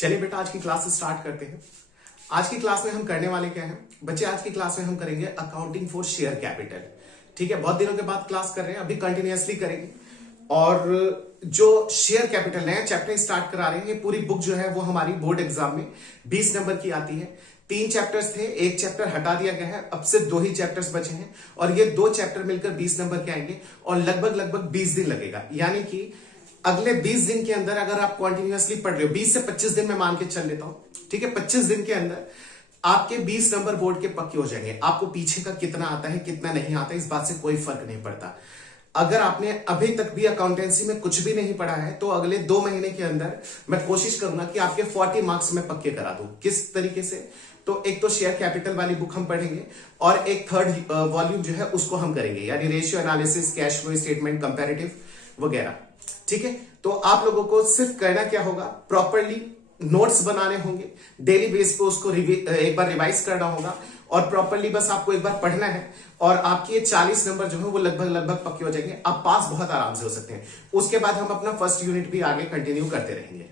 चलिए बेटा, आज की क्लास स्टार्ट करते हैं। आज की क्लास में हम करने वाले क्या हैं बच्चे? आज की क्लास में हम करेंगे अकाउंटिंग फॉर शेयर कैपिटल। ठीक है, बहुत दिनों के बाद क्लास कर रहे हैं, अभी कंटिन्यूअसली करेंगे। और जो शेयर कैपिटल नया चैप्टर स्टार्ट करा रहे हैं, ये पूरी बुक जो है वो हमारी बोर्ड एग्जाम में 20 नंबर की आती है। 3 चैप्टर्स थे, एक चैप्टर हटा दिया गया है, अब सिर्फ 2 ही चैप्टर्स बचे हैं और ये 2 चैप्टर मिलकर 20 नंबर के आएंगे और लगभग 20 दिन लगेगा। यानी कि अगले 20 दिन के अंदर अगर आप कंटिन्यूअसली पढ़ रहे हो, 20 से 25 दिन में मान के चल लेता हूं, ठीक है, 25 दिन के अंदर आपके 20 नंबर बोर्ड के पक्के हो जाएंगे। आपको पीछे का कितना आता है कितना नहीं आता है इस बात से कोई फर्क नहीं पड़ता। अगर आपने अभी तक भी अकाउंटेंसी में कुछ भी नहीं पढ़ा है तो अगले 2 महीने के अंदर मैं कोशिश करूंगा कि आपके 40 मार्क्स में पक्के करा दूं। किस तरीके से? तो एक तो शेयर कैपिटल वाली बुक हम पढ़ेंगे और एक थर्ड वॉल्यूम जो है उसको हम करेंगे, यानी ratio analysis, cash flow statement, comparative वगैरह। ठीक है, तो आप लोगों को सिर्फ करना क्या होगा, प्रॉपरली नोट्स बनाने होंगे, डेली बेस पे उसको एक बार रिवाइज करना होगा और प्रॉपरली बस आपको एक बार पढ़ना है और आपके ये 40 नंबर जो है वो लगभग पक्के हो जाएंगे। आप पास बहुत आराम से हो सकते हैं। उसके बाद हम अपना फर्स्ट यूनिट भी आगे कंटिन्यू करते रहेंगे।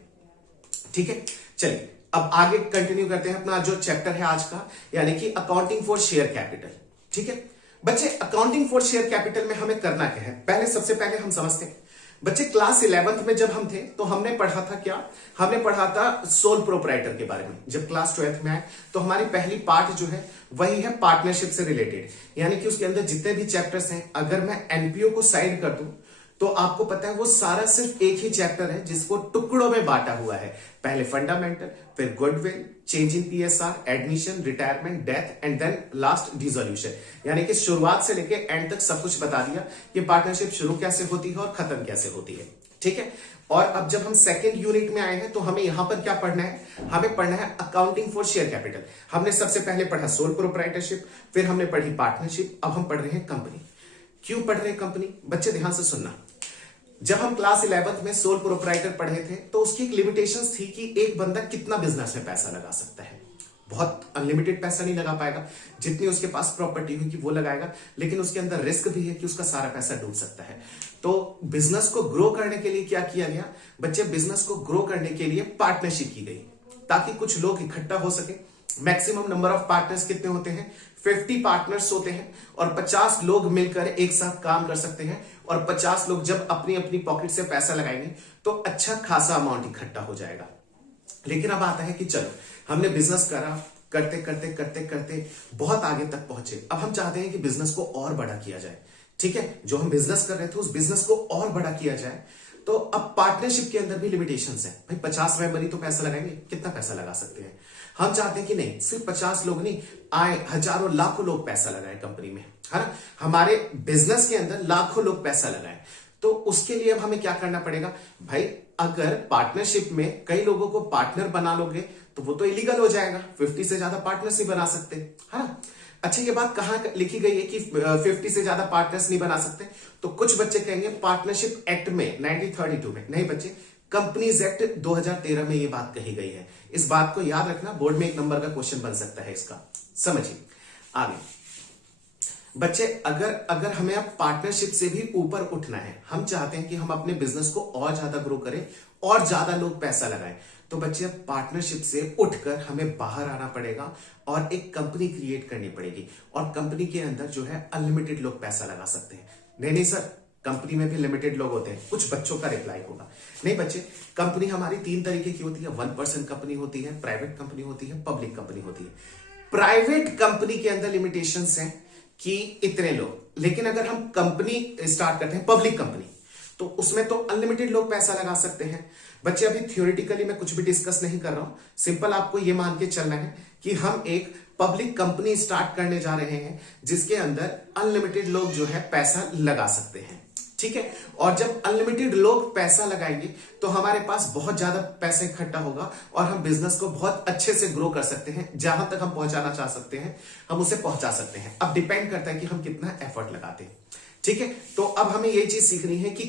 ठीक है, चलिए अब आगे कंटिन्यू करते हैं अपना जो चैप्टर है आज का, यानी कि अकाउंटिंग फॉर शेयर कैपिटल। ठीक है बच्चे, अकाउंटिंग फॉर शेयर कैपिटल में हमें करना क्या है, सबसे पहले हम समझते हैं। बच्चे क्लास 11th में जब हम थे तो हमने पढ़ा था क्या? हमने पढ़ा था सोल प्रोप्राइटर के बारे में। जब क्लास 12th में आए तो हमारी पहली पार्ट जो है वही है पार्टनरशिप से रिलेटेड, यानी कि उसके अंदर जितने भी चैप्टर्स हैं, अगर मैं एनपीओ को साइड कर दूं तो आपको पता है वो सारा सिर्फ एक ही चैप्टर है जिसको टुकड़ों में बांटा हुआ है। पहले फंडामेंटल, फिर goodwill, change in PSR, admission, retirement, death and then last dissolution. यानी कि शुरुआत से लेके एंड तक सब कुछ बता दिया कि पार्टनरशिप शुरू कैसे होती है और खत्म कैसे होती है। ठीक है, और अब जब हम सेकेंड यूनिट में आए हैं तो हमें यहां पर क्या पढ़ना है? हमें पढ़ना है अकाउंटिंग फॉर शेयर कैपिटल। हमने सबसे पहले पढ़ा सोल प्रोप्राइटरशिप, फिर हमने पढ़ी पार्टनरशिप, अब हम पढ़ रहे हैं कंपनी। क्यों पढ़ रहे हैं कंपनी? बच्चे ध्यान से सुनना। जब हम क्लास 11th में सोल प्रोप्राइटर पढ़े थे तो उसकी एक लिमिटेशंस थी कि एक बंदा कितना बिजनेस में पैसा लगा सकता है। बहुत अनलिमिटेड पैसा नहीं लगा पाएगा, जितनी उसके पास प्रॉपर्टी होगी वो लगाएगा, लेकिन उसके अंदर रिस्क भी है कि उसका सारा पैसा डूब सकता है। तो बिजनेस को ग्रो करने के लिए क्या किया गया बच्चे? बिजनेस को ग्रो करने के लिए पार्टनरशिप की गई ताकि कुछ लोग इकट्ठा हो सके। मैक्सिमम नंबर ऑफ पार्टनर्स कितने होते हैं? 50 पार्टनर्स होते हैं और 50 लोग मिलकर एक साथ काम कर सकते हैं और 50 लोग जब अपनी अपनी पॉकेट से पैसा लगाएंगे तो अच्छा खासा अमाउंट इकट्ठा हो जाएगा। लेकिन अब आता है कि चलो हमने बिजनेस करा, करते बहुत आगे तक पहुंचे। अब हम चाहते हैं कि बिजनेस को और बड़ा किया जाए। ठीक है, जो हम बिजनेस कर रहे थे उस बिजनेस को और बड़ा किया जाए। तो अब पार्टनरशिप के अंदर भी लिमिटेशंस है। भाई 50 मेंबर ही तो पैसा लगाएंगे, कितना पैसा लगा सकते हैं? हम चाहते हैं कि नहीं, सिर्फ 50 लोग नहीं आए, हजारों लाखों लोग पैसा लगाए कंपनी में, है ना? हमारे बिजनेस के अंदर लाखों लोग पैसा लगाए। तो उसके लिए अब हमें क्या करना पड़ेगा भाई? अगर पार्टनरशिप में कई लोगों को पार्टनर बना लोगे तो वो तो इलीगल हो जाएगा। 50 से ज्यादा पार्टनर्स नहीं बना सकते, है ना? अच्छा, ये बात कहां लिखी गई है कि 50 से ज्यादा पार्टनर्स नहीं बना सकते? तो कुछ बच्चे कहेंगे पार्टनरशिप एक्ट में 1932 में। नहीं बच्चे, कंपनीज एक्ट 2013 में ये बात कही गई है। इस बात को याद रखना, बोर्ड में 1 नंबर का क्वेश्चन बन सकता है इसका। समझिए आगे बच्चे, अगर हमें अब पार्टनरशिप से भी ऊपर उठना है, हम चाहते हैं कि हम अपने बिजनेस को और ज्यादा ग्रो करें और ज्यादा लोग पैसा लगाएं, तो बच्चे अब पार्टनरशिप से उठकर हमें बाहर आना पड़ेगा और एक कंपनी क्रिएट करनी पड़ेगी। और कंपनी के अंदर जो है अनलिमिटेड लोग पैसा लगा सकते हैं। नहीं सर, कंपनी में भी लिमिटेड लोग होते हैं। कुछ बच्चों का रिप्लाई होगा, नहीं बच्चे, कंपनी हमारी 3 तरीके की होती है। 1% कंपनी होती है, प्राइवेट कंपनी होती है, पब्लिक कंपनी होती है। प्राइवेट कंपनी के अंदर लिमिटेशंस हैं कि इतने लोग, लेकिन अगर हम कंपनी स्टार्ट करते हैं पब्लिक कंपनी तो उसमें तो अनलिमिटेड लोग पैसा लगा सकते हैं। बच्चे अभी थ्योरेटिकली मैं कुछ भी डिस्कस नहीं कर रहा हूं, सिंपल आपको यह मान के चलना है कि हम एक पब्लिक कंपनी स्टार्ट करने जा रहे हैं जिसके अंदर अनलिमिटेड लोग जो है पैसा लगा सकते हैं। ठीक है, और जब अनलिमिटेड लोग पैसा लगाएंगे तो हमारे पास बहुत ज्यादा पैसा इकट्ठा होगा और हम बिजनेस को बहुत अच्छे से ग्रो कर सकते हैं। जहां तक हम पहुंचाना चाह सकते हैं हम उसे पहुंचा सकते हैं। अब डिपेंड करता है कि हम कितना एफर्ट लगाते हैं। ठीक है, तो अब हमें यह चीज सीखनी है कि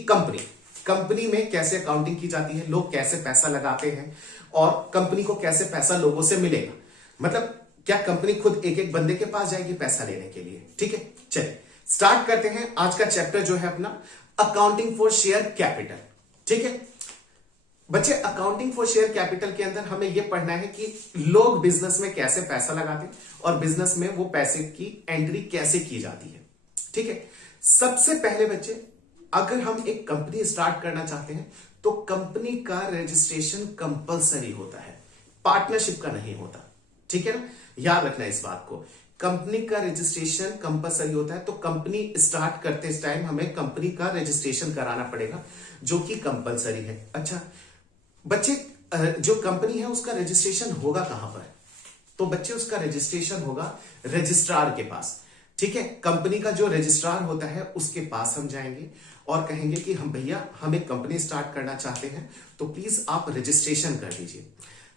कंपनी में कैसे अकाउंटिंग की जाती है, लोग कैसे पैसा लगाते हैं और कंपनी को कैसे पैसा लोगों से मिलेगा। मतलब क्या कंपनी खुद एक एक बंदे के पास जाएगी पैसा लेने के लिए? ठीक है, चलिए स्टार्ट करते हैं आज का चैप्टर जो है अपना अकाउंटिंग फॉर शेयर कैपिटल। ठीक है, बच्चे अकाउंटिंग फॉर शेयर कैपिटल के अंदर हमें यह पढ़ना है कि लोग बिजनेस में कैसे पैसा लगाते हैं और बिजनेस में वो पैसे की एंट्री कैसे की जाती है। ठीक है, सबसे पहले बच्चे अगर हम एक कंपनी स्टार्ट करना चाहते हैं तो कंपनी का रजिस्ट्रेशन कंपलसरी होता है, पार्टनरशिप का नहीं होता। ठीक है ना, याद रखना इस बात को, कंपनी का रजिस्ट्रेशन कंपलसरी होता है। तो कंपनी स्टार्ट करते इस टाइम हमें कंपनी का रजिस्ट्रेशन कराना पड़ेगा जो कि कंपलसरी है। अच्छा बच्चे, जो कंपनी है उसका रजिस्ट्रेशन होगा कहां पर? तो बच्चे उसका रजिस्ट्रेशन होगा रजिस्ट्रार के पास। ठीक है, कंपनी का जो रजिस्ट्रार होता है उसके पास हम जाएंगे और कहेंगे कि हम भैया हम एक कंपनी स्टार्ट करना चाहते हैं तो प्लीज आप रजिस्ट्रेशन कर दीजिए।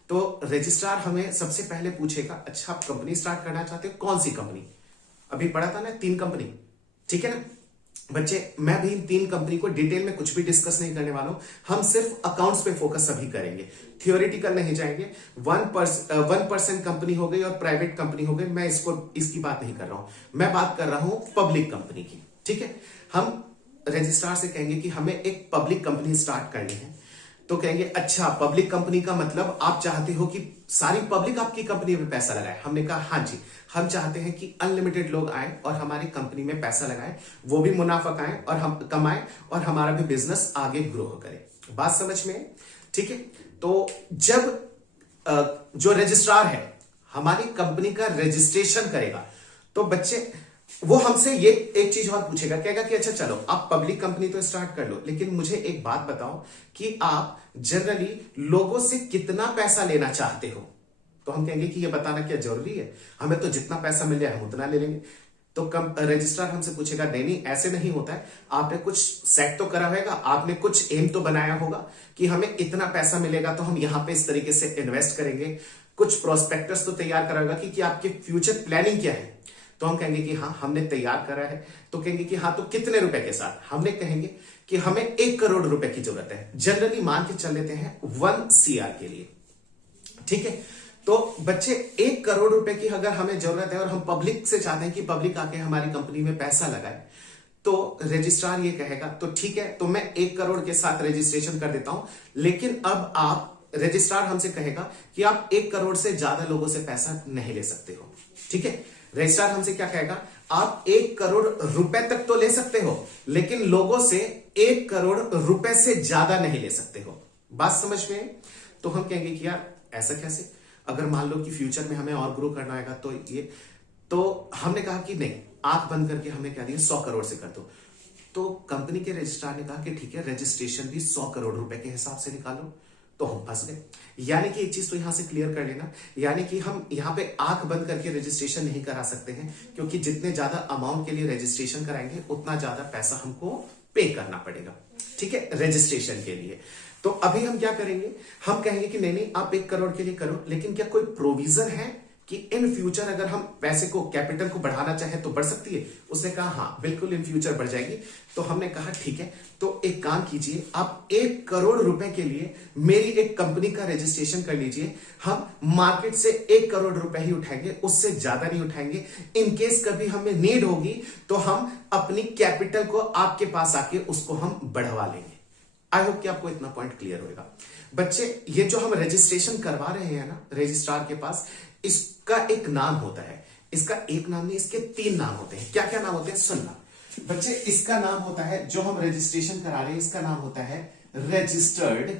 तो रजिस्ट्रार हमें सबसे पहले पूछेगा, अच्छा आप कंपनी स्टार्ट करना चाहते हो, कौन सी कंपनी? अभी पढ़ा था ना 3 कंपनी। ठीक है ना बच्चे, मैं भी इन 3 कंपनी को डिटेल में कुछ भी डिस्कस नहीं करने वाला हूं, हम सिर्फ अकाउंट्स पे फोकस अभी करेंगे, थियोरेटिकल नहीं जाएंगे। 1% कंपनी हो गई और प्राइवेट कंपनी हो गई, मैं इसकी बात नहीं कर रहा हूं, मैं बात कर रहा हूं पब्लिक कंपनी की। ठीक है, हम रजिस्ट्रार से कहेंगे कि हमें एक पब्लिक कंपनी स्टार्ट करनी है। तो कहेंगे अच्छा पब्लिक कंपनी का मतलब आप चाहते हो कि सारी पब्लिक आपकी कंपनी में पैसा लगाए? हमने कहा हाँ जी, हम चाहते हैं कि अनलिमिटेड लोग आए और हमारी कंपनी में पैसा लगाए, वो भी मुनाफा खाएं और हम कमाएं और हमारा भी बिजनेस आगे ग्रो करे। बात समझ में? ठीक है, तो जब जो रजिस्ट्रार है हमारी कंपनी का रजिस्ट्रेशन करेगा तो बच्चे वो हमसे ये एक चीज और पूछेगा, कहेगा कि अच्छा चलो आप पब्लिक कंपनी तो स्टार्ट कर लो, लेकिन मुझे एक बात बताओ कि आप जनरली लोगों से कितना पैसा लेना चाहते हो? तो हम कहेंगे कि ये बताना क्या जरूरी है, हमें तो जितना पैसा मिल जाए हम उतना ले लेंगे। तो रजिस्ट्रार हमसे पूछेगा नहीं नहीं ऐसे नहीं होता है, आपने कुछ सेट तो करा होगा, आपने कुछ एम तो बनाया होगा कि हमें इतना पैसा मिलेगा तो हम यहां पे इस तरीके से इन्वेस्ट करेंगे, कुछ प्रोस्पेक्टस तो तैयार करा होगा कि आपके फ्यूचर प्लानिंग क्या है। तो हम कहेंगे कि हाँ हमने तैयार करा है। तो कहेंगे कि हाँ तो कितने रुपए के साथ? हमने कहेंगे कि हमें 1 करोड़ रुपए की जरूरत है, जनरली मान के चल लेते हैं 1 CR के लिए। ठीक है, तो बच्चे 1 करोड़ रुपए की अगर हमें जरूरत है और हम पब्लिक से चाहते हैं कि पब्लिक आके हमारी कंपनी में पैसा लगाए, तो रजिस्ट्रार ये कहेगा तो ठीक है, तो मैं 1 करोड़ के साथ रजिस्ट्रेशन कर देता हूं, लेकिन अब आप रजिस्ट्रार हमसे कहेगा कि आप 1 करोड़ से ज्यादा लोगों से पैसा नहीं ले सकते हो। ठीक है, रजिस्ट्रार हमसे क्या कहेगा, आप 1 करोड़ रुपए तक तो ले सकते हो लेकिन लोगों से 1 करोड़ रुपए से ज्यादा नहीं ले सकते हो। बात समझ में? तो हम कहेंगे कि यार ऐसा कैसे, अगर मान लो कि फ्यूचर में हमें और ग्रो करना आएगा तो ये, तो हमने कहा कि नहीं, आंख बंद करके हमें क्या दिया, 100 करोड़ से कर दो। तो कंपनी के रजिस्ट्रार ने कहा कि ठीक है, रजिस्ट्रेशन भी 100 करोड़ रुपए के हिसाब से निकालो। तो हम फंस गए। यानी कि एक चीज तो यहां से क्लियर कर लेना, यानी कि हम यहां पे आंख बंद करके रजिस्ट्रेशन नहीं करा सकते हैं, क्योंकि जितने ज्यादा अमाउंट के लिए रजिस्ट्रेशन कराएंगे उतना ज्यादा पैसा हमको पे करना पड़ेगा। ठीक है, रजिस्ट्रेशन के लिए। तो अभी हम क्या करेंगे, हम कहेंगे कि नहीं नहीं आप 1 करोड़ के लिए करो, लेकिन क्या कोई प्रोविजन है कि इन फ्यूचर अगर हम पैसे को, कैपिटल को बढ़ाना चाहें तो बढ़ सकती है? उसने कहा हाँ बिल्कुल इन फ्यूचर बढ़ जाएगी। तो हमने कहा ठीक है, तो एक काम कीजिए, आप 1 करोड़ रुपए के लिए मेरी एक कंपनी का रजिस्ट्रेशन कर लीजिए, हम मार्केट से 1 करोड़ रुपए ही उठाएंगे, उससे ज्यादा नहीं उठाएंगे। इन केस कभी हमें नीड होगी तो हम अपनी कैपिटल को आपके पास आके उसको हम बढ़वा लेंगे। आई होप कि आपको इतना पॉइंट क्लियर होगा। बच्चे ये जो हम रजिस्ट्रेशन करवा रहे हैं ना रजिस्ट्रार के पास, इसका एक नाम होता है, इसका एक नाम नहीं, इसके 3 नाम होते हैं। क्या क्या नाम होते हैं सुनना बच्चे, इसका नाम होता है, जो हम रजिस्ट्रेशन करा रहे हैं इसका नाम होता है रजिस्टर्ड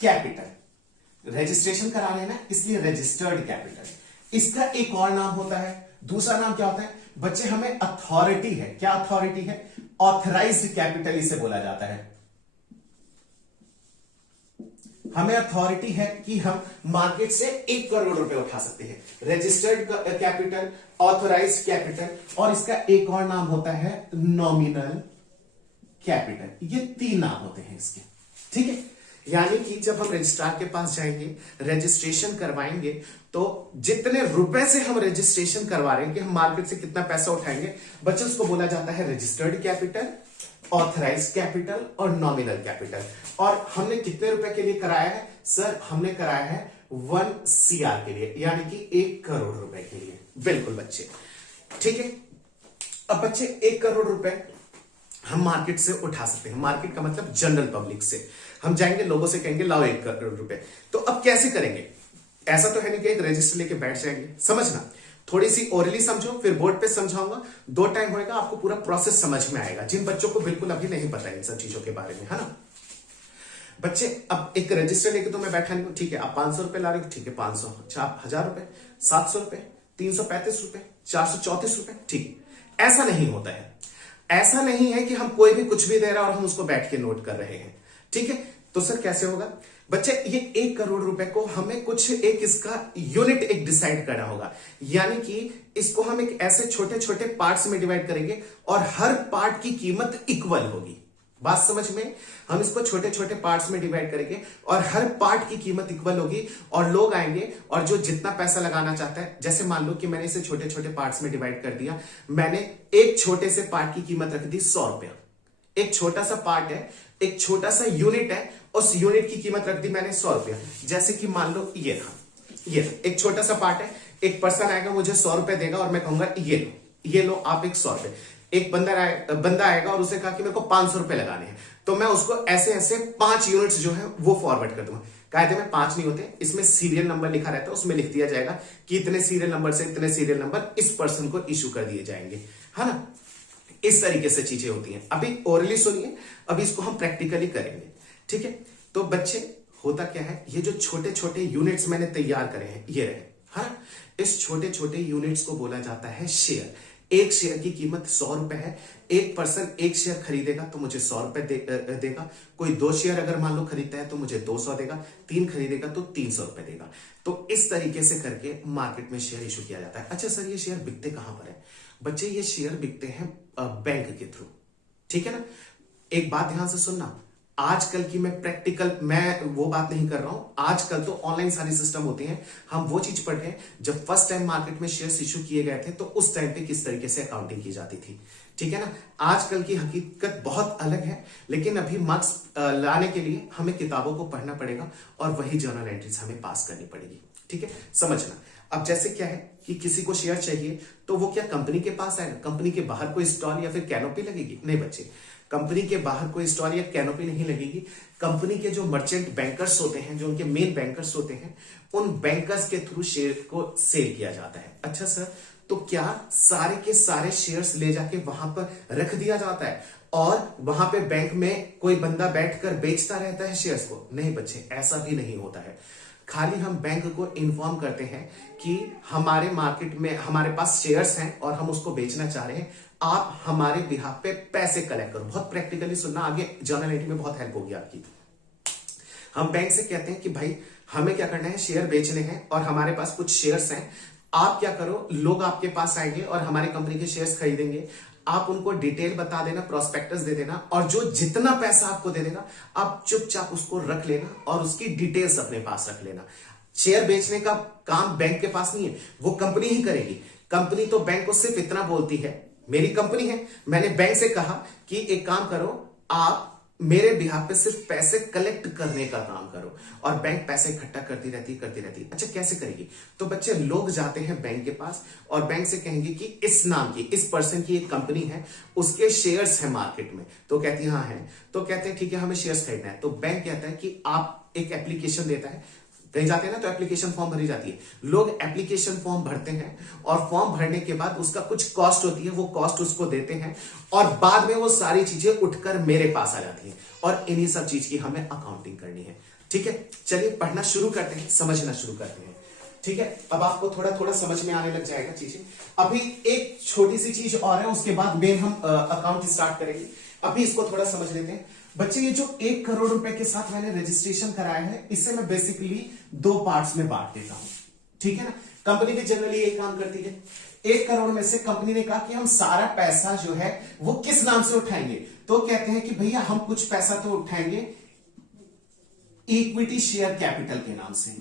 कैपिटल। रजिस्ट्रेशन करा रहे हैं ना इसलिए रजिस्टर्ड कैपिटल। इसका एक और नाम होता है, दूसरा नाम क्या होता है बच्चे, हमें अथॉरिटी है। क्या अथॉरिटी है? ऑथराइज्ड कैपिटल इसे बोला जाता है। हमें अथॉरिटी है कि हम मार्केट से 1 करोड़ रुपए उठा सकते हैं। रजिस्टर्ड कैपिटल, ऑथराइज्ड कैपिटल, और इसका एक और नाम होता है नॉमिनल कैपिटल। ये 3 नाम होते हैं इसके। ठीक है, यानी कि जब हम रजिस्ट्रार के पास जाएंगे, रजिस्ट्रेशन करवाएंगे, तो जितने रुपए से हम रजिस्ट्रेशन करवा रहे हैं कि हम मार्केट से कितना पैसा उठाएंगे, बच्चों उसको बोला जाता है रजिस्टर्ड कैपिटल, ऑथराइज्ड कैपिटल और नॉमिनल कैपिटल। और हमने कितने रुपए के लिए कराया है सर? हमने कराया है 1 CR के लिए, यानी कि 1 करोड़ रुपए के लिए। बिल्कुल बच्चे, ठीक है। अब बच्चे 1 करोड़ रुपए हम मार्केट से उठा सकते हैं। मार्केट का मतलब जनरल पब्लिक से। हम जाएंगे लोगों से कहेंगे लाओ 1 करोड़ रुपए। तो अब कैसे करेंगे? ऐसा तो है नहीं कि एक रजिस्टर लेके बैठ जाएंगे। समझना, थोड़ी सी ओरली समझो, फिर बोर्ड पे समझाऊंगा, 2 टाइम होएगा, आपको पूरा प्रोसेस समझ में आएगा, जिन बच्चों को बिल्कुल अभी नहीं पता है इन सब चीजों के बारे में, है ना। बच्चे, अब एक रजिस्टर लेके तो मैं बैठा नहीं हूं, ठीक है, आप 500 रुपए ला रहे हो, ठीक है, 500, अच्छा आप 1000 रुपए, 700 रुपए, 335 रुपए, 434 रुपए, ठीक। ऐसा नहीं होता है। ऐसा नहीं है कि हम कोई भी कुछ भी दे रहा है और हम उसको बैठ के नोट कर रहे हैं, ठीक है। तो सर कैसे होगा? बच्चे, ये 1 करोड़ रुपए को हमें कुछ एक इसका यूनिट एक डिसाइड करना होगा, यानी कि इसको हम एक ऐसे छोटे छोटे पार्ट्स में डिवाइड करेंगे और हर पार्ट की कीमत इक्वल होगी। बात समझ में? हम इसको छोटे छोटे पार्ट्स में डिवाइड करेंगे और हर पार्ट की कीमत इक्वल होगी, और लोग आएंगे और जो जितना पैसा लगाना चाहता है, जैसे मान लो कि मैंने इसे छोटे छोटे पार्ट्स में डिवाइड कर दिया, मैंने एक छोटे से पार्ट की कीमत रख दी 100 रुपया। एक छोटा सा पार्ट है, एक छोटा सा यूनिट है, उस यूनिट की कीमत रख दी मैंने 100 रुपया। जैसे कि मान लो ये एक छोटा सा पार्ट है, एक पर्सन आएगा मुझे 100 रुपए देगा और मैं कहूंगा ये लो आप एक 100 रुपए। एक बंदा आएगा और उसे कहा कि मेरे को 500 रुपए लगाने हैं, तो मैं उसको ऐसे ऐसे 5 यूनिट्स जो है वो फॉरवर्ड कर दूंगा। कायदे में 5 नहीं होते, इसमें सीरियल नंबर लिखा रहता है, उसमें लिख दिया जाएगा कि इतने सीरियल नंबर से इतने सीरियल नंबर इस पर्सन को इश्यू कर दिए जाएंगे, है ना। इस तरीके से चीजें होती हैं। अभी ओरली सुनिए, अभी इसको हम प्रैक्टिकली करेंगे, ठीक है। तो बच्चे, होता क्या है, ये जो छोटे छोटे यूनिट्स मैंने तैयार करे हैं ये रहे, है ना। इस छोटे छोटे यूनिट्स को बोला जाता है शेयर। एक शेयर की कीमत 100 रुपए है। एक पर्सन एक शेयर खरीदेगा तो मुझे 100 रुपए देगा। कोई 2 शेयर अगर मान लो खरीदता है तो मुझे 200 देगा। 3 खरीदेगा तो 300 रुपए देगा। तो इस तरीके से करके मार्केट में शेयर इशू किया जाता है। अच्छा सर, ये शेयर बिकते कहां पर है? बच्चे, ये शेयर बिकते हैं बैंक के थ्रू, ठीक है ना। एक बात ध्यान से सुनना, आजकल की मैं वो बात नहीं कर रहा हूं। आजकल तो ऑनलाइन सारी सिस्टम होती हैं। हम वो चीज पढ़ रहे हैं, जब फर्स्ट टाइम मार्केट में शेयर्स इशू किए गए थे तो उस टाइम पे किस तरीके से अकाउंटिंग की जाती थी, ठीक है ना। आजकल की हकीकत बहुत अलग है, लेकिन अभी मार्क्स लाने के लिए हमें किताबों को पढ़ना पड़ेगा और वही जर्नल एंट्रीज हमें पास करनी पड़ेगी, ठीक है। समझना, अब जैसे क्या है कि किसी को शेयर चाहिए तो वो क्या कंपनी के पास आएगा? कंपनी के बाहर कोई स्टॉल या फिर कैनोपी लगेगी? नहीं बच्चे, कंपनी के बाहर कोई स्टॉल या कैनोपी नहीं लगेगी। कंपनी के जो मर्चेंट बैंकर्स होते हैं, जो उनके मेन बैंकर्स होते हैं, उन बैंकर्स के थ्रू शेयर को सेल किया जाता है। अच्छा सर, तो क्या सारे के सारे शेयर्स ले जाके वहां पर रख दिया जाता है और वहां पे बैंक में कोई बंदा बैठकर बेचता रहता है शेयर्स को? नहीं बच्चे, ऐसा भी नहीं होता है। खाली हम बैंक को इन्फॉर्म करते हैं कि हमारे मार्केट में हमारे पास शेयर्स हैं और हम उसको बेचना चाह रहे हैं, आप हमारे बिहाफ पे पैसे कलेक्ट करो। बहुत प्रैक्टिकली सुनना, आगे जर्नल एंट्री में बहुत हेल्प होगी आपकी। हम बैंक से कहते हैं कि भाई हमें क्या करना है, शेयर बेचने हैं और हमारे पास कुछ शेयर्स हैं। आप क्या करो, लोग आपके पास आएंगे और हमारी कंपनी के शेयर्स खरीदेंगे। आप उनको डिटेल बता देना, प्रोस्पेक्टस दे देना, और जो जितना पैसा आपको दे देगा आप चुपचाप उसको रख लेना और उसकी डिटेल्स अपने पास रख लेना। शेयर बेचने का काम बैंक के पास नहीं है, वो कंपनी ही करेगी। कंपनी तो बैंक को सिर्फ इतना बोलती है, मेरी कंपनी है, मैंने बैंक से कहा कि एक काम करो, आप मेरे बिहाफ पे सिर्फ पैसे कलेक्ट करने का काम करो, और बैंक पैसे इकट्ठा करती रहती। अच्छा कैसे करेगी? तो बच्चे, लोग जाते हैं बैंक के पास और बैंक से कहेंगे कि इस नाम की, इस पर्सन की एक कंपनी है, उसके शेयर्स है मार्केट में। तो कहती है हाँ है। तो कहते हैं ठीक है, हमें शेयर्स खरीदना है। तो बैंक कहता है कि आप एक एप्लीकेशन देता है, कहीं जाते हैं ना तो एप्लीकेशन फॉर्म भरी जाती है। लोग एप्लीकेशन फॉर्म भरते हैं और फॉर्म भरने के बाद उसका कुछ कॉस्ट होती है, वो कॉस्ट उसको देते हैं और बाद में वो सारी चीजें उठकर मेरे पास आ जाती हैं और इन्हीं सब चीज की हमें अकाउंटिंग करनी है, ठीक है। चलिए पढ़ना शुरू करते हैं, समझना शुरू करते हैं, ठीक है। अब आपको थोड़ा थोड़ा समझ में आने लग जाएगा चीजें। अभी एक छोटी सी चीज और है, उसके बाद मेन हम अकाउंट स्टार्ट करेंगे। अभी इसको थोड़ा समझ लेते हैं। बच्चे, ये जो 1 करोड़ रुपए के साथ मैंने रजिस्ट्रेशन कराया है, इसे मैं बेसिकली 2 पार्ट्स में बांट देता हूं, ठीक है ना। कंपनी भी जनरली एक काम करती है। 1 करोड़ में से कंपनी ने कहा कि हम सारा पैसा जो है वो किस नाम से उठाएंगे? तो कहते हैं कि भैया हम कुछ पैसा तो उठाएंगे इक्विटी शेयर कैपिटल के नाम से,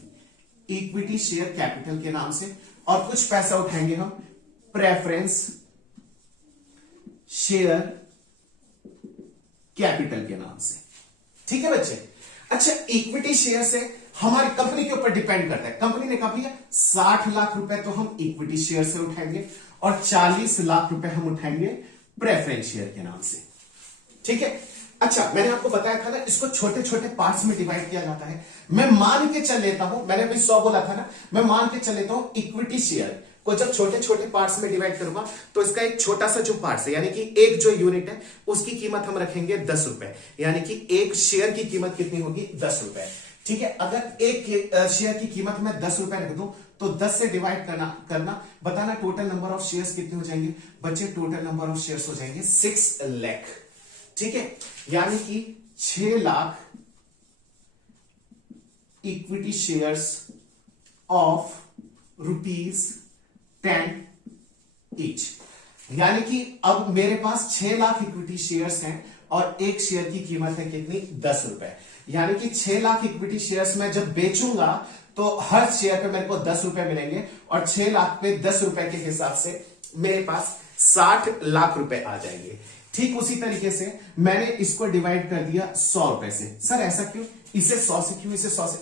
इक्विटी शेयर कैपिटल के नाम से, और कुछ पैसा उठाएंगे हम प्रेफरेंस शेयर कैपिटल के नाम से, ठीक है बच्चे। अच्छा, इक्विटी शेयर से हमारी कंपनी के ऊपर डिपेंड करता है। कंपनी ने कहा भैया 60 लाख रुपए तो हम इक्विटी शेयर से उठाएंगे और 40 लाख रुपए हम उठाएंगे प्रेफरेंस शेयर के नाम से, ठीक है। अच्छा, मैंने आपको बताया था ना, इसको छोटे छोटे पार्ट्स में डिवाइड किया जाता है। मैं मान के चल लेता हूं, मैंने अभी 100 बोला था ना, मैं मान के चल लेता हूं इक्विटी शेयर को जब छोटे छोटे पार्ट्स में डिवाइड करूंगा तो इसका एक छोटा सा जो पार्ट है, यानी कि एक जो यूनिट है उसकी कीमत हम रखेंगे 10 रुपए, यानी कि एक शेयर की कीमत कितनी होगी? 10 रुपए। ठीक है, अगर एक शेयर की कीमत में 10 रुपए रख दूं तो 10 से डिवाइड करना बताना टोटल नंबर ऑफ शेयर्स कितने हो जाएंगे बच्चे? टोटल नंबर ऑफ शेयर्स हो जाएंगे 6 लाख। ठीक है, यानी कि 6 lakh equity shares of ₹10 each. यानी कि अब मेरे पास 6 लाख इक्विटी शेयर्स हैं और एक शेयर की कीमत है कितनी? 10 रुपए। यानी कि 6 लाख इक्विटी शेयर्स में जब बेचूंगा तो हर शेयर पे मेरे को 10 रुपए मिलेंगे और 6 लाख पे 10 रुपए के हिसाब से मेरे पास 60 लाख रुपए आ जाएंगे। ठीक उसी तरीके से मैंने इसको डिवाइड कर दिया 100 रुपए से। सर ऐसा क्यों? इसे 100 से क्यों, इसे 100 से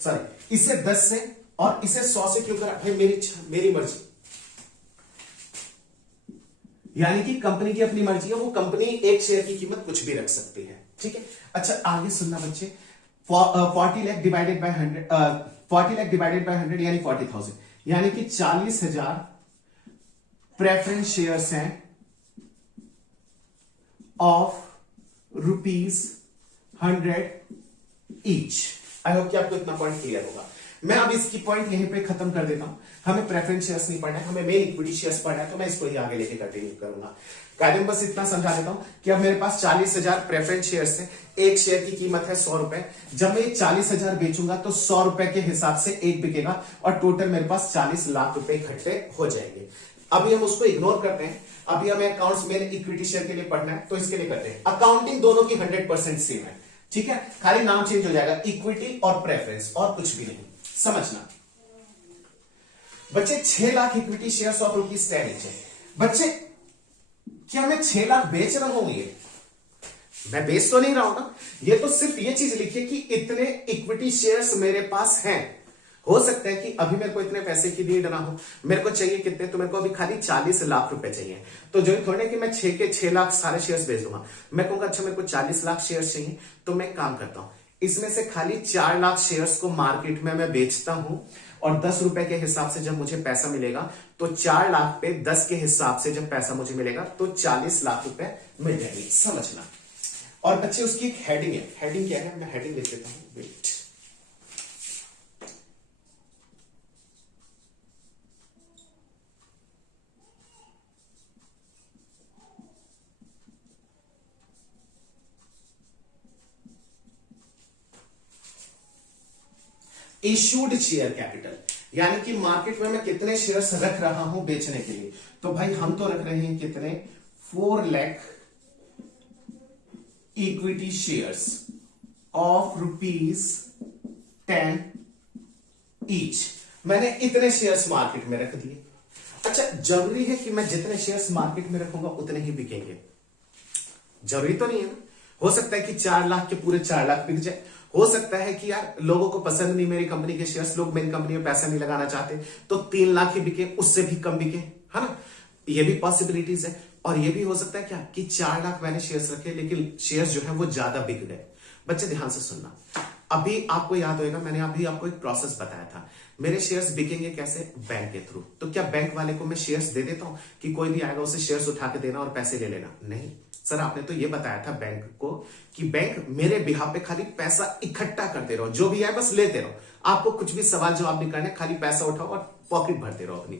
सॉरी इसे 10 से और इसे 100 से क्यों करा? भाई मेरी मर्जी, यानी कि कंपनी की अपनी मर्जी है, वो कंपनी एक शेयर की कीमत कुछ भी रख सकती है। ठीक है, अच्छा आगे सुनना बच्चे। 40 lakh divided by 100, 40 lakh divided by 100 यानी 40,000, यानी कि 40,000 प्रेफरेंस शेयर्स हैं ऑफ ₹100 ईच। आई होप कि आपको इतना पॉइंट क्लियर होगा। मैं अब इसकी पॉइंट यहीं पे खत्म कर देता हूं। हमें प्रेफरेंस शेयर्स नहीं पढ़ना है, हमें मेन इक्विटी शेयर्स पढ़ना है, तो मैं इसको ही आगे लेके कंटिन्यू करूंगा। कायदे में बस इतना समझा देता हूं कि अब मेरे पास 40,000 प्रेफरेंस शेयर्स है, एक शेयर की कीमत है 100 रुपए। जब मैं 40,000 बेचूंगा तो 100 रुपए के हिसाब से एक बिकेगा और टोटल मेरे पास 40 लाख रुपए इकट्ठे हो जाएंगे। अभी हम उसको इग्नोर करते हैं, अभी हमें अकाउंट्स में इक्विटी शेयर के लिए पढ़ना है, तो इसके लिए करते हैं। अकाउंटिंग दोनों की 100% सेम है। ठीक है, खाली नाम चेंज हो जाएगा, इक्विटी और प्रेफरेंस, और कुछ भी नहीं। समझना बच्चे, 6 lakh equity shares of ₹10 each है। बच्चे क्या मैं 6 लाख बेच रहा हूं? ये मैं बेच तो नहीं रहा हूं ना, ये तो सिर्फ ये चीज लिखिए कि इतने इक्विटी शेयर्स मेरे पास हैं। हो सकता है कि अभी मेरे को इतने पैसे की नीड ना हो, मेरे को चाहिए कितने? तो मेरे को अभी खाली 40 लाख रुपए चाहिए। तो जो थोड़े कि मैं 6 के 6 लाख सारे शेयर्स बेच दूंगा, मैं कहूंगा अच्छा मेरे को 40 लाख शेयर्स चाहिए, तो मैं काम करता हूं, इसमें से खाली 4 लाख शेयर्स को मार्केट में मैं बेचता हूं और 10 रुपए के हिसाब से जब मुझे पैसा मिलेगा तो 4 लाख पे 10 के हिसाब से जब पैसा मुझे मिलेगा तो 40 लाख रुपए मिल जाएंगे। समझना। और बच्चे उसकी एक हेडिंग है, हेडिंग क्या है? मैं हेडिंग लिख देता हूं, वेट। इश्यूड शेयर कैपिटल, यानी कि मार्केट में मैं कितने शेयर्स रख रहा हूं बेचने के लिए। तो भाई हम तो रख रहे हैं कितने? 4 lakh equity shares of ₹10 each. मैंने इतने शेयर्स मार्केट में रख दिए। अच्छा, जरूरी है कि मैं जितने शेयर्स मार्केट में रखूंगा उतने ही बिकेंगे? जरूरी तो नहीं है ना। हो सकता है कि 4 लाख के पूरे 4 लाख बिक जाए, हो सकता है कि यार लोगों को पसंद नहीं मेरी कंपनी के शेयर्स, लोग मेरी कंपनी में पैसा नहीं लगाना चाहते, तो 3 लाख ही बिके, उससे भी कम बिके, है ना। ये भी पॉसिबिलिटीज है। और ये भी हो सकता है क्या कि 4 लाख मैंने शेयर्स रखे लेकिन शेयर्स जो है वो ज्यादा बिक गए। बच्चे ध्यान से सुनना, अभी आपको याद होगा मैंने अभी आपको एक प्रोसेस बताया था, मेरे शेयर्स बिकेंगे कैसे? बैंक के थ्रू। तो क्या बैंक वाले को मैं शेयर्स दे देता हूं कि कोई भी आएगा उसे शेयर्स उठा के देना और पैसे ले लेना? नहीं सर, आपने तो ये बताया था बैंक को कि बैंक मेरे बिहाफ पे खाली पैसा इकट्ठा करते रहो, जो भी है बस लेते रहो, आपको कुछ भी सवाल जवाब नहीं करने, खाली पैसा उठाओ और पॉकेट भरते रहो अपनी,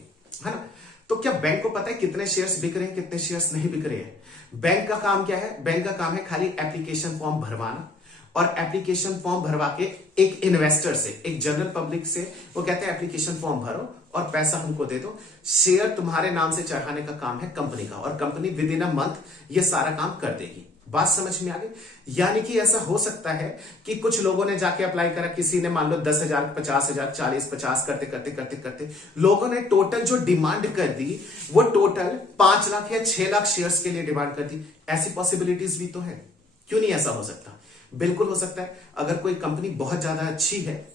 है ना। तो क्या बैंक को पता है कितने शेयर्स बिक रहे हैं, कितने शेयर्स नहीं बिक रहे हैं? बैंक का काम क्या है? बैंक का काम है खाली एप्लीकेशन फॉर्म भरवाना, और एप्लीकेशन फॉर्म भरवा के एक इन्वेस्टर से, एक जनरल पब्लिक से वो कहते हैं एप्लीकेशन फॉर्म भरो और पैसा हमको दे दो, शेयर तुम्हारे नाम से चढ़ाने का काम है कंपनी का, और company with in a month ये सारा काम कर देगी। बात समझ में आ गई? यानी कि ऐसा हो सकता है कि कुछ लोगों ने जाके अप्लाई करा, किसी ने मान लो 10,000, 50,000, 40, 50 करते करते करते करते लोगों ने टोटल जो डिमांड कर दी वो टोटल 5 लाख या 6 लाख शेयर्स के लिए डिमांड कर दी। ऐसी पॉसिबिलिटीज भी तो है, क्यों नहीं ऐसा हो सकता? बिल्कुल हो सकता है। अगर कोई कंपनी बहुत ज्यादा अच्छी है,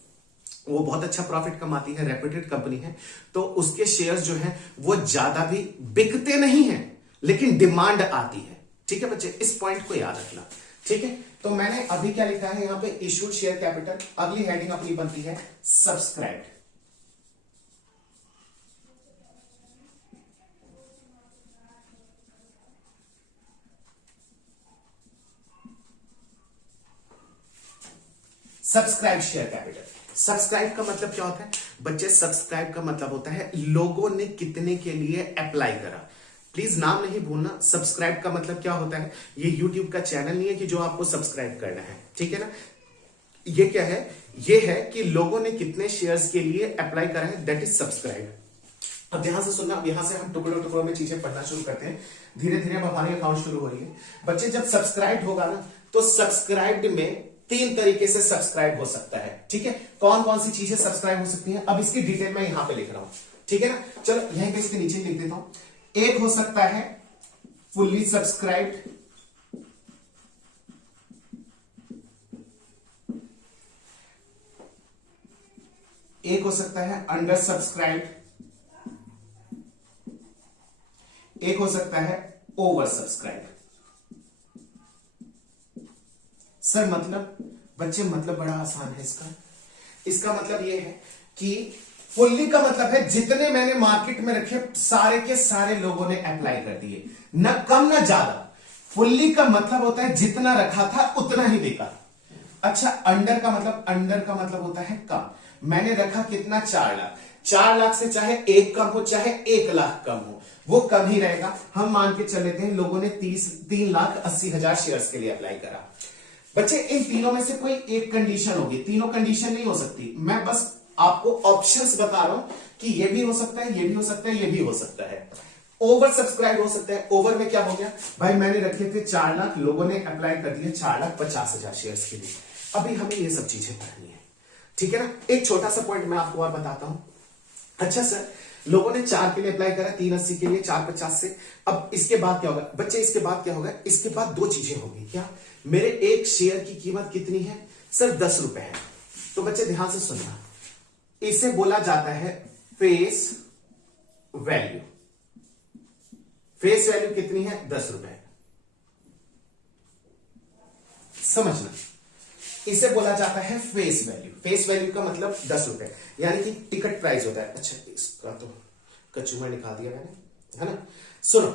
वो बहुत अच्छा प्रॉफिट कमाती है, रेप्यूटेड कंपनी है, तो उसके शेयर्स जो हैं वो ज्यादा भी बिकते नहीं हैं लेकिन डिमांड आती है। ठीक है बच्चे, इस पॉइंट को याद रखना। ठीक है, तो मैंने अभी क्या लिखा है यहां पे, इश्यूड शेयर कैपिटल, अगली हेडिंग अपनी बनती है subscribe. Subscribe share capital. Subscribe का मतलब क्या होता है बच्चे? सब्सक्राइब का मतलब होता है लोगों ने कितने के लिए अप्लाई करा। प्लीज नाम नहीं भूलना। सब्सक्राइब का मतलब क्या होता है? ये यूट्यूब का चैनल नहीं है कि जो आपको सब्सक्राइब करना है, ठीक है ना। ये क्या है? ये है कि लोगों ने कितने शेयर्स के लिए अप्लाई करा है, दैट इज सब्सक्राइब। अब ध्यान से सुनना, अब यहां से हम टुकड़ों टुकड़ों में चीजें पढ़ना शुरू करते हैं। धीरे धीरे अब हमारी अकाउंट शुरू हो रही है बच्चे। जब सब्सक्राइब होगा ना, तो सब्सक्राइब्ड में 3 तरीके से सब्सक्राइब हो सकता है। ठीक है, कौन कौन सी चीजें सब्सक्राइब हो सकती हैं, अब इसकी डिटेल मैं यहां पे लिख रहा हूं। ठीक है ना, चलो यहीं पे इसके नीचे लिख देता हूं। एक हो सकता है फुल्ली सब्सक्राइब्ड, एक हो सकता है अंडर सब्सक्राइब्ड, एक हो सकता है ओवर सब्सक्राइब। सर मतलब बच्चे, मतलब बड़ा आसान है इसका। इसका मतलब यह है कि फुल्ली का मतलब है जितने मैंने मार्केट में रखे सारे के सारे लोगों ने अप्लाई कर दिए, न कम न ज्यादा। फुल्ली का मतलब होता है जितना रखा था उतना ही बिका। अच्छा, अंडर का मतलब, अंडर का मतलब होता है कम। मैंने रखा कितना? 4 लाख। 4 लाख से चाहे 1 कम हो चाहे 1 लाख कम हो, वो कम ही रहेगा। हम मान के चल लेते हैं लोगों ने 3,80,000 शेयर्स के लिए अप्लाई करा। बच्चे इन तीनों में से कोई एक कंडीशन होगी, तीनों कंडीशन नहीं हो सकती। मैं बस आपको ऑप्शंस बता रहा हूं कि ये भी हो सकता है, ये भी हो सकता है, ये भी हो सकता है। ओवर सब्सक्राइब हो सकता है। ओवर में क्या हो गया भाई? मैंने रखे थे 4 लाख, लोगों ने अप्लाई कर दिए 4,50,000 शेयर्स के लिए। अभी हमें ये सब चीजें पढ़नी है, ठीक है ना। एक छोटा सा पॉइंट मैं आपको और बताता हूं। अच्छा सर, लोगों ने 4 के लिए अप्लाई करा, 380 के लिए, 450 से। अब इसके बाद क्या होगा बच्चे? इसके बाद क्या होगा? इसके बाद 2 चीजें होगी। क्या? मेरे एक शेयर की कीमत कितनी है सर? 10 रुपए है। तो बच्चे ध्यान से सुनना, इसे बोला जाता है फेस वैल्यू। फेस वैल्यू कितनी है? 10 रुपए। समझना, इसे बोला जाता है फेस वैल्यू। फेस वैल्यू का मतलब 10 रुपए, यानी कि टिकट प्राइस होता है। अच्छा, इसका तो कचूमर निकाल दिया मैंने, है ना। सुनो,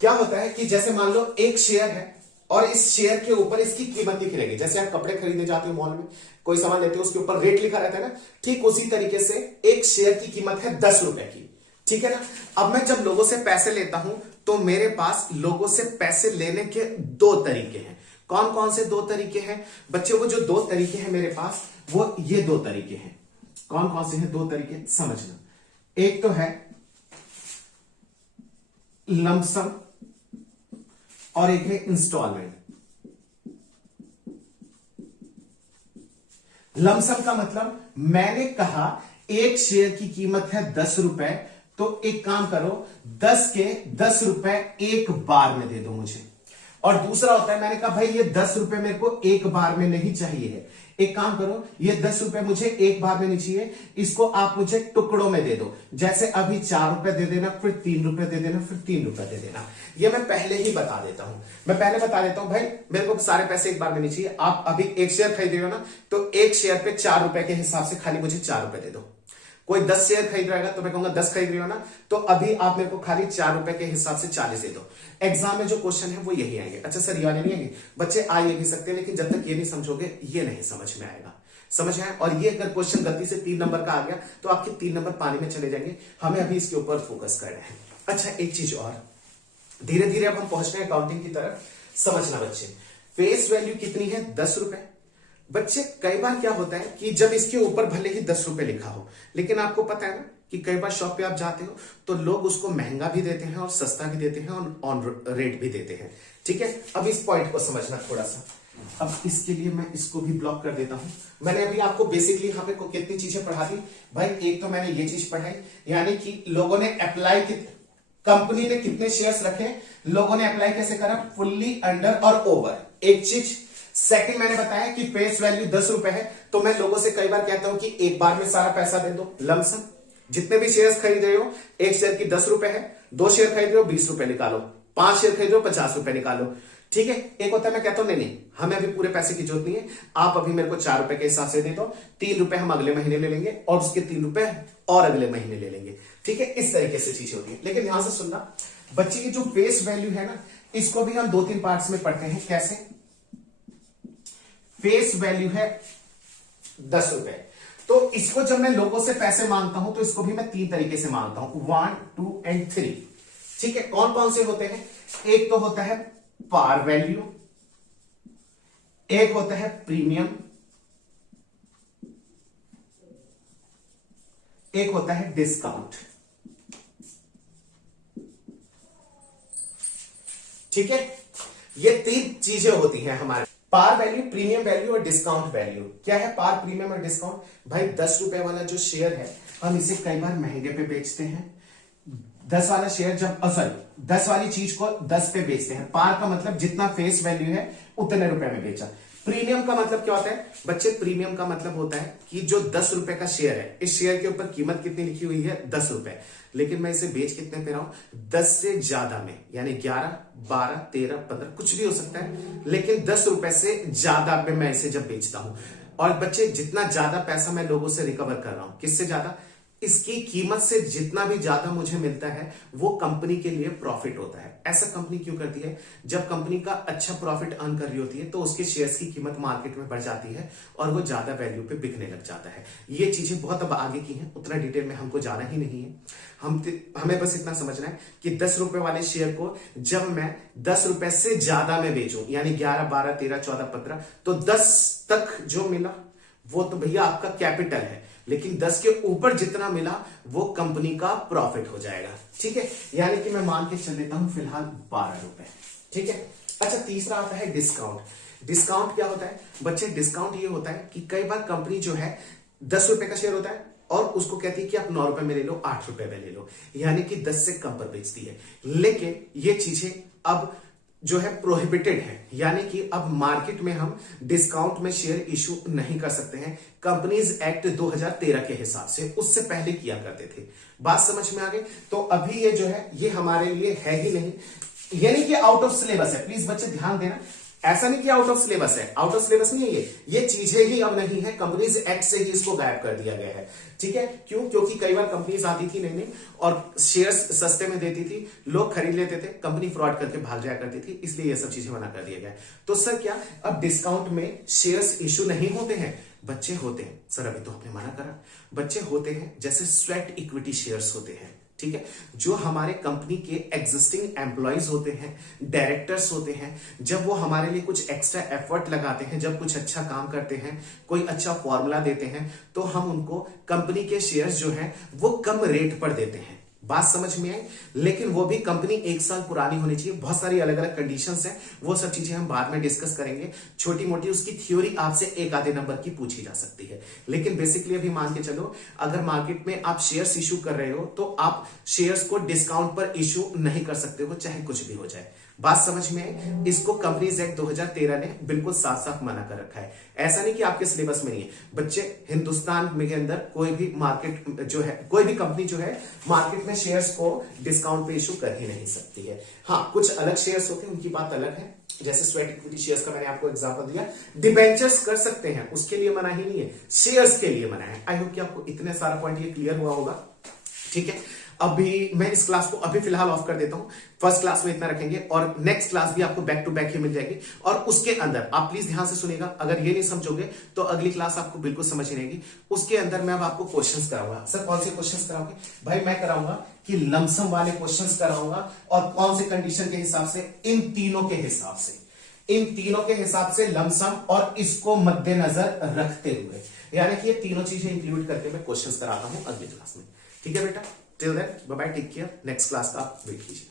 क्या होता है कि जैसे मान लो एक शेयर है और इस शेयर के ऊपर इसकी कीमत लिखी रहेगी। जैसे आप कपड़े खरीदने जाते हो मॉल में, कोई सामान लेते हो, उसके ऊपर रेट लिखा रहता है ना, ठीक उसी तरीके से एक शेयर की कीमत है 10 रुपए की, ठीक है ना। अब मैं जब लोगों से पैसे लेता हूं तो मेरे पास लोगों से पैसे लेने के 2 तरीके हैं। कौन कौन से 2 तरीके हैं बच्चे? वो जो 2 तरीके हैं मेरे पास, वो ये 2 तरीके हैं। कौन कौन से हैं 2 तरीके? समझना। एक तो है लमसम और एक है इंस्टॉलमेंट। लमसम का मतलब मैंने कहा एक शेयर की कीमत है 10 रुपए, तो एक काम करो 10 के 10 रुपए एक बार में दे दो मुझे। और दूसरा होता है, मैंने कहा भाई ये 10 रुपए मेरे को एक बार में नहीं चाहिए है, एक काम करो ये 10 रुपए मुझे एक बार में नहीं चाहिए, इसको आप मुझे टुकड़ों में दे दो। जैसे अभी 4 रुपए दे देना, फिर 3 रुपए दे देना, फिर 3 रुपए दे देना। ये मैं पहले ही बता देता हूं। मैं पहले बता देता हूं भाई मेरे को सारे पैसे एक बार में नहीं चाहिए। आप अभी एक शेयर खरीद रहे हो ना, तो एक शेयर पे 4 रुपए के हिसाब से खाली मुझे 4 रुपए दे दो। कोई 10 शेयर खरीद रहेगा तो मैं कहूंगा 10 खरीद रही हो ना, तो अभी आप मेरे को खाली 4 रुपए के हिसाब से 40 दे दो। एग्जाम में जो क्वेश्चन है वो यही आएंगे। अच्छा सर ये वाले नहीं आएंगे बच्चे? आ ये भी सकते हैं, लेकिन जब तक ये नहीं समझोगे ये नहीं समझ में आएगा। समझ आए? और ये अगर क्वेश्चन गलती से 3 नंबर का आ गया तो आपके 3 नंबर पानी में चले जाएंगे। हमें अभी इसके ऊपर फोकस करना है। अच्छा एक चीज और, धीरे धीरे अब हम पहुंच रहे हैं अकाउंटिंग की तरफ। समझना बच्चे, फेस वैल्यू कितनी है? 10 रुपए। बच्चे कई बार क्या होता है कि जब इसके ऊपर भले ही 10 रुपए लिखा हो, लेकिन आपको पता है ना कि कई बार शॉप पे आप जाते हो तो लोग उसको महंगा भी देते हैं और सस्ता भी देते हैं और ऑन रेट भी देते हैं, ठीक है। अब इस पॉइंट को समझना थोड़ा सा। अब इसके लिए मैं इसको भी ब्लॉक कर देता हूं। मैंने अभी आपको बेसिकली यहां पे कितनी चीजें पढ़ा दी भाई? एक तो मैंने ये चीज पढ़ाई, यानी कि लोगों ने अप्लाई, कंपनी ने कितने शेयर्स रखे, लोगों ने अप्लाई कैसे करा, फुल्ली, अंडर और ओवर, एक चीज। सेकंड मैंने बताया कि फेस वैल्यू 10 रुपए है, तो मैं लोगों से कई बार कहता हूं कि एक बार में सारा पैसा दे दो, लमसम। जितने भी शेयर्स खरीद रहे हो, एक शेयर की 10 रुपए है, 2 शेयर खरीद रहे हो 20 रुपए निकालो, 5 शेयर खरीदो, 50 रुपए निकालो, ठीक है। एक होता है मैं कहता हूं नहीं नहीं, हमें अभी पूरे पैसे की जरूरत नहीं है, आप अभी मेरे को 4 रुपए के हिसाब से दे दो, 3 रुपए हम अगले महीने ले लेंगे और उसके 3 रुपए और अगले महीने ले लेंगे, ठीक है। इस तरीके से चीजें होती है। लेकिन ध्यान से सुनना, बच्चे की जो फेस वैल्यू है ना, इसको भी हम 2-3 पार्ट्स में पढ़ते हैं। कैसे? फेस वैल्यू है 10 रुपए, तो इसको जब मैं लोगों से पैसे मांगता हूं तो इसको भी मैं 3 तरीके से मांगता हूं, 1, 2 एंड 3, ठीक है। कौन कौन से होते हैं? एक तो होता है पार वैल्यू, एक होता है प्रीमियम, एक होता है डिस्काउंट, ठीक है। ये 3 चीजें होती हैं हमारे, पार वैल्यू, प्रीमियम वैल्यू और डिस्काउंट वैल्यू। क्या है पार, प्रीमियम और डिस्काउंट? भाई 10 रुपए वाला जो शेयर है, हम इसे कई बार महंगे पे बेचते हैं। 10 वाला शेयर जब 10 वाली चीज को 10 पे बेचते हैं। पार का मतलब जितना फेस वैल्यू है उतने रुपए में बेचा। प्रीमियम का मतलब क्या होता है बच्चे? प्रीमियम का मतलब होता है कि जो 10 रुपए का शेयर है, इस शेयर के ऊपर कीमत कितनी लिखी हुई है? 10 रुपए, लेकिन मैं इसे बेच कितने पे रहा हूं? 10 से ज्यादा में, यानी 11, 12, 13, 15 कुछ भी हो सकता है, लेकिन 10 रुपए से ज्यादा में मैं इसे जब बेचता हूं। और बच्चे जितना ज्यादा पैसा मैं लोगों से रिकवर कर रहा हूं, किससे ज्यादा? इसकी कीमत से जितना भी ज्यादा मुझे मिलता है वो कंपनी के लिए प्रॉफिट होता है। ऐसा कंपनी क्यों करती है? जब कंपनी का अच्छा प्रॉफिट अर्न कर रही होती है तो उसके शेयर्स की कीमत मार्केट में बढ़ जाती है और वो ज्यादा वैल्यू पे बिकने लग जाता है। ये चीजें बहुत अब आगे की हैं, उतना डिटेल में हमको जाना ही नहीं है। हमें बस इतना समझना है कि 10 रुपए वाले शेयर को जब मैं 10 रुपए से ज्यादा में बेचूं, यानी 11, 12, 13, 14, 15, तो 10 तक जो मिला वो तो भैया आपका कैपिटल है, लेकिन 10 के ऊपर जितना मिला वो कंपनी का प्रॉफिट हो जाएगा, ठीक है। यानी कि मैं मान के चल देता हूं फिलहाल 12 रुपए, ठीक है। अच्छा, तीसरा आता है डिस्काउंट। डिस्काउंट क्या होता है बच्चे? डिस्काउंट ये होता है कि कई बार कंपनी जो है 10 रुपए का शेयर होता है और उसको कहती है कि आप 9 रुपए में ले लो, 8 रुपए में ले लो, यानी कि 10 से कम पर बेचती है। लेकिन ये चीजें अब जो है प्रोहिबिटेड है, यानी कि अब मार्केट में हम डिस्काउंट में शेयर इशू नहीं कर सकते हैं। कंपनीज एक्ट 2013 के हिसाब से, उससे पहले किया करते थे। बात समझ में आ गई? तो अभी ये जो है ये हमारे लिए है ही नहीं, यानी कि आउट ऑफ सिलेबस है। प्लीज बच्चे ध्यान देना, ऐसा नहीं कि आउट ऑफ सिलेबस है, आउट ऑफ सिलेबस नहीं है ये चीजें ही अब नहीं है, कंपनीज एक्ट से ही इसको गायब कर दिया गया है, ठीक है। क्यों? क्योंकि कई बार कंपनीज आती थी नहीं और शेयर्स सस्ते में देती थी, लोग खरीद लेते थे, कंपनी फ्रॉड करके भाग जाया करती थी, इसलिए ये सब चीजें मना कर दिया गया। तो सर क्या अब डिस्काउंट में शेयर्स इशू नहीं होते हैं? बच्चे होते हैं सर, अभी तो आपने मना करा। बच्चे होते हैं, जैसे स्वेट इक्विटी शेयर्स होते हैं, ठीक है। जो हमारे कंपनी के एग्जिस्टिंग एम्प्लॉयज होते हैं, डायरेक्टर्स होते हैं, जब वो हमारे लिए कुछ एक्स्ट्रा एफर्ट लगाते हैं, जब कुछ अच्छा काम करते हैं, कोई अच्छा फॉर्मूला देते हैं, तो हम उनको कंपनी के शेयर्स जो हैं वो कम रेट पर देते हैं। बात समझ में आई? लेकिन वो भी कंपनी 1 साल पुरानी होनी चाहिए। बहुत सारी अलग अलग कंडीशंस हैं, वो सब चीजें हम बाद में डिस्कस करेंगे। छोटी मोटी उसकी थ्योरी आपसे 1 आधे नंबर की पूछी जा सकती है, लेकिन बेसिकली अभी मान के चलो, अगर मार्केट में आप शेयर्स इशू कर रहे हो तो आप शेयर्स को डिस्काउंट पर इशू नहीं कर सकते हो, चाहे कुछ भी हो जाए। बात समझ में है? इसको कंपनीज एक्ट 2013 ने बिल्कुल साफ साफ मना कर रखा है। ऐसा नहीं कि आपके सिलेबस में नहीं है बच्चे, हिंदुस्तान में के अंदर कोई भी मार्केट जो है, कोई भी कंपनी जो है मार्केट में शेयर्स को डिस्काउंट पे इशू कर ही नहीं सकती है। हाँ, कुछ अलग शेयर्स होते हैं, उनकी बात अलग है, जैसे स्वेट इक्विटी शेयर्स का मैंने आपको एग्जांपल दिया। डिबेंचर्स कर सकते हैं, उसके लिए मना ही नहीं है, शेयर्स के लिए मना है। आई होप कि आपको इतने सारा पॉइंट ये क्लियर हुआ होगा, ठीक है। अभी मैं इस क्लास को अभी फिलहाल ऑफ कर देता हूं, फर्स्ट क्लास में इतना रखेंगे और नेक्स्ट क्लास भी आपको बैक टू बैक ही मिल जाएगी। और उसके अंदर आप प्लीज ध्यान से सुनिएगा, अगर ये नहीं समझोगे तो अगली क्लास आपको बिल्कुल समझ नहीं आएगी। उसके अंदर मैं अब आपको क्वेश्चंस कराऊंगा। सर कौन से क्वेश्चंस कराओगे? भाई मैं कराऊंगा कि लमसम वाले क्वेश्चंस कराऊंगा, और कौन से कंडीशन के हिसाब से? इन तीनों के हिसाब से, इन तीनों के हिसाब से लमसम, और इसको मद्देनजर रखते हुए, यानी कि ये तीनों चीजें इंक्लूड करके मैं क्वेश्चंस कराता हूं अगली क्लास में, ठीक है बेटा। Till then bye bye, take care. Next class का आप वेट कीजिए।